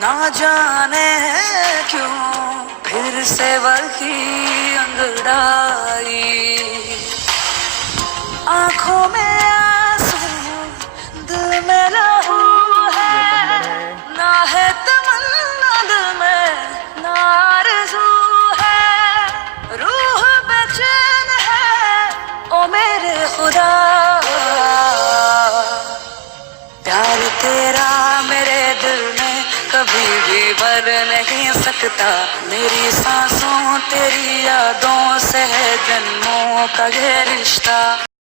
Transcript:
ना जाने क्यों फिर से वही अंगड़ाई, आंखों में आंसू दिल में लहू है, ना है तमन्ना दिल में ना आरज़ू है, रूह बेचैन है ओ मेरे खुदा, प्यार तेरा मेरे दिल में कभी भी भर नहीं सकता, मेरी सांसों तेरी यादों से है जन्मों का ये रिश्ता।